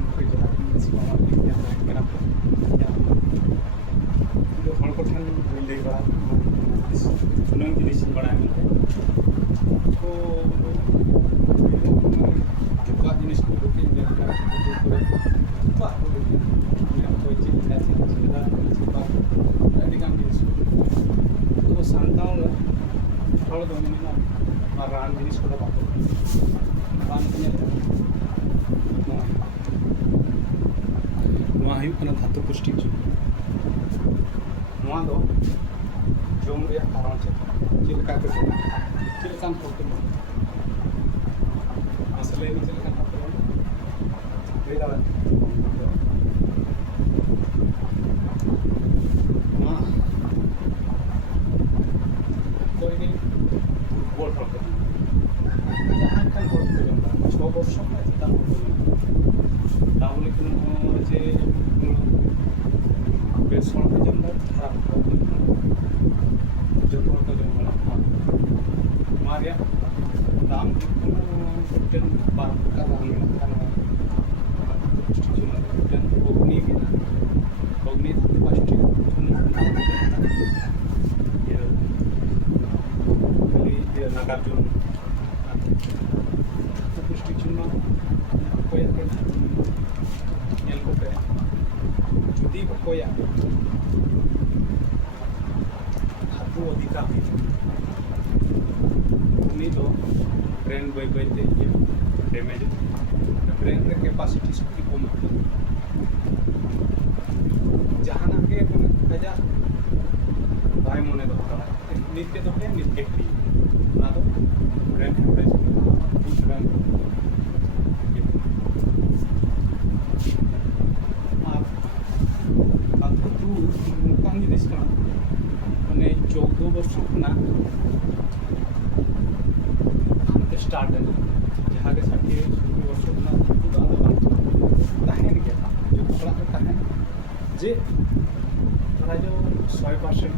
ᱦᱟᱯᱲᱟᱢ ᱠᱚ ᱡᱟᱦᱟᱸ ᱡᱤᱱᱤᱥ ᱠᱚ ᱛᱟᱦᱮᱸ ᱠᱟᱱᱟ ᱤᱧ ᱦᱚᱲ ᱠᱚᱴᱷᱮᱱ ᱵᱟᱹᱧ ᱞᱟᱹᱭ ᱵᱟᱲᱟ ᱩᱱᱟᱹᱜ ᱡᱤᱱᱤᱥᱤᱧ ᱵᱟᱲᱟᱭ ᱢᱮᱱᱛᱮ ᱠᱚ ᱡᱚᱛᱚᱣᱟᱜ ᱡᱤᱱᱤᱥ ᱠᱚ ᱩᱫᱩᱜ ᱤᱧ ᱧᱮᱞ ᱠᱟᱜ ᱡᱚᱛᱚᱣᱟᱜ ᱠᱚ ᱩᱫᱩᱜ ᱤᱧ ᱚᱠᱚᱭ ᱪᱮᱫ ᱞᱮᱠᱟ ᱪᱮᱫ ᱪᱮᱫᱟ ᱟᱹᱰᱤᱜᱟᱱ ᱡᱤᱱᱤस ᱠᱚ ᱥᱟᱱᱛᱟᱲ ᱦᱚᱲ ᱫᱚ ᱢᱮᱱᱟ ᱚᱱᱟ ᱨᱟᱱ ᱡᱤᱱᱤस ᱠᱚᱫᱚ ᱵᱟᱠᱚ ᱨᱟᱱ ᱠᱚ ᱧᱮᱞ ᱱᱚᱣᱟ ᱦᱩᱭᱩᱜ ᱠᱟᱱᱟ ᱫᱷᱟᱛᱩ ᱯᱩᱥᱴᱤ ᱱᱚᱣᱟ ᱫᱚ ᱡᱚᱢ ᱨᱮᱭᱟᱜ ᱠᱟᱨᱚᱱ ᱪᱮᱫ ᱞᱮᱠᱟ ᱠᱚ ᱡᱚᱢᱟ ᱪᱮᱫ ᱞᱮᱠᱟᱱ ᱦᱚᱲ ᱠᱚ ᱡᱚᱢᱟ ᱢᱟᱥᱮ ᱞᱟᱹᱭ ᱢᱮ ᱪᱮᱫ ᱞᱮᱠᱟᱱ ᱦᱚᱲ ᱠᱚ ᱡᱚᱢᱟ ᱞᱟᱹᱭ ᱫᱟᱲᱮᱭᱟᱜ ᱱᱚᱣᱟ ᱚᱠᱚᱭ ᱜᱮ ᱫᱩᱨᱵᱚᱞ ᱦᱚᱲ ᱠᱚ ᱡᱟᱦᱟᱸ ᱞᱮᱠᱟᱱ ᱦᱚᱲ ᱠᱚ ᱡᱚᱢᱟ 6 বছর ᱠᱷᱚᱱ ᱪᱮᱛᱟᱱ ᱦᱚᱲ ᱠᱚ ᱡᱚᱢᱟ তা বলে কোনো যে বেশ হড় ᱠᱚ ᱡᱚᱢ ᱫᱟ ᱠᱷᱟᱨᱟᱯ ᱦᱚᱲ ᱠᱚ ᱡᱚᱢ ᱫᱟ ᱡᱚᱛᱚ ᱦᱚᱲ ᱠᱚ ᱡᱚᱢ ᱫᱟ ᱱᱚᱣᱟ ᱨᱮᱭᱟᱜ দাম ᱢᱤᱫᱴᱮᱱ ᱵᱟᱨ ᱴᱟᱠᱟ ᱫᱟᱢ ᱢᱮᱱᱟᱜᱼᱟ ᱢᱤᱫᱴᱮᱱ অগ্নি অগ্নি পাঁচটি নাগার্জুন পুষ্টির জন্য অকয়াকে ᱧᱮᱞ ᱠᱚᱯᱮ ᱡᱩᱫᱤ অকয়া ধাতু অধিকার उनी तो ब्रेन बाय बाय ते डैमेज ब्रेन रे कैपेसिटी शक्ति कम जहाना के कजा बाय मने दो नित्य तो है नित्य की ना तो ब्रेन हेमरेज ब्रेन आप तू मुकाम जिनिस का माने 14 वर्ष ना स्टार्ट है जहाँ के 60 वर्ष ना तो अलग तहन गया जो थोड़ा सा तहन जे थोड़ा जो 100%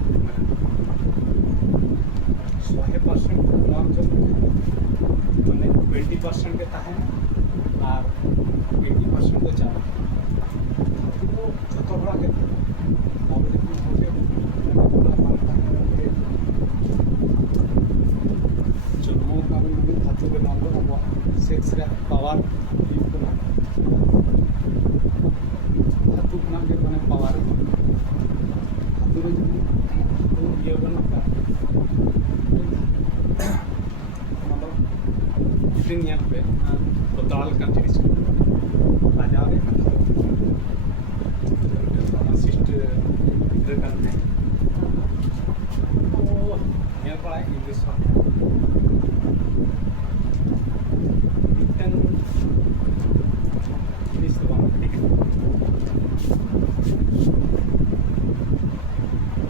नाम जो मैंने 20% के तहन और 80% तो चाहे तो जो थोड़ा के सेक्स रे पावर धातु खना के माने पावर धातु रे तो ये बना का मतलब इतनी यहाँ पे बताल का चीज राजा रे फार्मासिस्ट इधर करते हैं तो यहाँ पर इंग्लिश